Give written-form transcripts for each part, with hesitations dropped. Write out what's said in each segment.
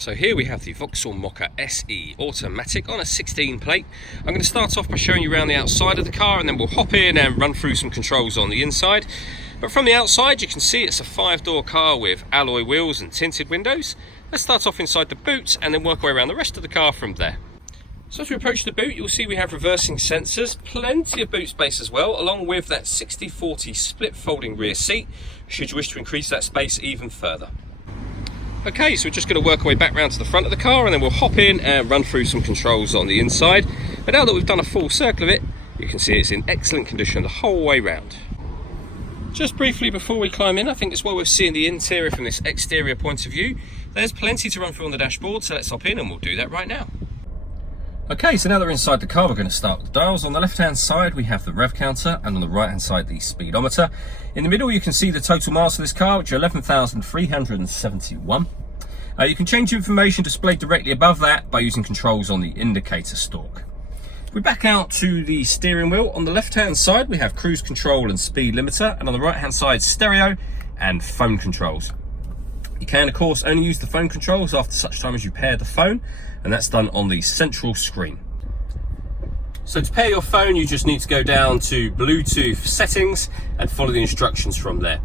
So here we have the Vauxhall Mokka SE automatic on a 16 plate. I'm going to start off by showing you around the outside of the car, and then we'll hop in and run through some controls on the inside. But from the outside you can see it's a 5-door car with alloy wheels and tinted windows. Let's start off inside the boot and then work our way around the rest of the car from there. So as we approach the boot, you'll see we have reversing sensors, plenty of boot space as well, along with that 60/40 split folding rear seat, should you wish to increase that space even further. Okay, so we're just going to work our way back round to the front of the car, and then we'll hop in and run through some controls on the inside. But now that we've done a full circle of it, you can see it's in excellent condition the whole way round. Just briefly before we climb in, I think it's well worth seeing the interior from this exterior point of view. There's plenty to run through on the dashboard, so let's hop in and we'll do that right now. Okay, so now that we're inside the car, we're going to start with the dials. On the left-hand side, we have the rev counter, and on the right-hand side, the speedometer. In the middle, you can see the total miles for this car, which are 11,371. You can change information displayed directly above that by using controls on the indicator stalk. If we back out to the steering wheel, on the left-hand side, we have cruise control and speed limiter, and on the right-hand side, stereo and phone controls. You can, of course, only use the phone controls after such time as you pair the phone, and that's done on the central screen. So to pair your phone, you just need to go down to Bluetooth settings and follow the instructions from there.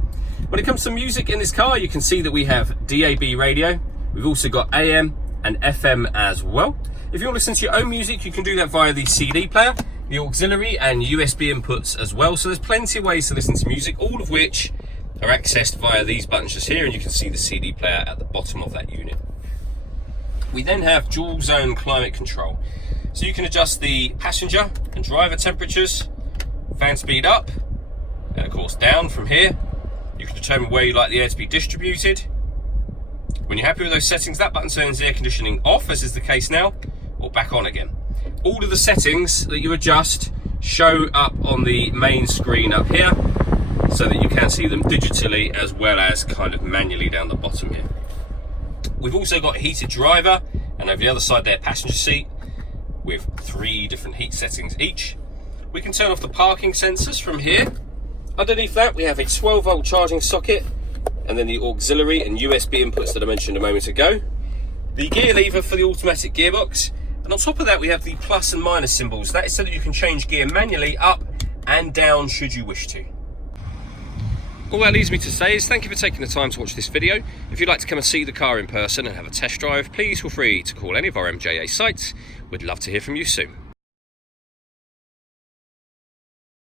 When it comes to music in this car, you can see that we have DAB radio. We've also got AM and FM as well. If you want to listen to your own music, you can do that via the CD player, the auxiliary and USB inputs as well. So there's plenty of ways to listen to music, all of which are accessed via these buttons just here, and you can see the CD player at the bottom of that unit. We then have dual zone climate control. So you can adjust the passenger and driver temperatures, fan speed up, and of course down from here. You can determine where you'd like the air to be distributed. When you're happy with those settings, that button turns the air conditioning off, as is the case now, or back on again. All of the settings that you adjust show up on the main screen up here, so that you can see them digitally as well as kind of manually down the bottom here. We've also got a heated driver, and over the other side there, passenger seat, with 3 different heat settings each. We can turn off the parking sensors from here. Underneath that, we have a 12-volt charging socket, and then the auxiliary and USB inputs that I mentioned a moment ago. The gear lever for the automatic gearbox, and on top of that, we have the plus and minus symbols. That is so that you can change gear manually up and down should you wish to. All that leaves me to say is thank you for taking the time to watch this video. If you'd like to come and see the car in person and have a test drive, please feel free to call any of our MJA sites. We'd love to hear from you soon.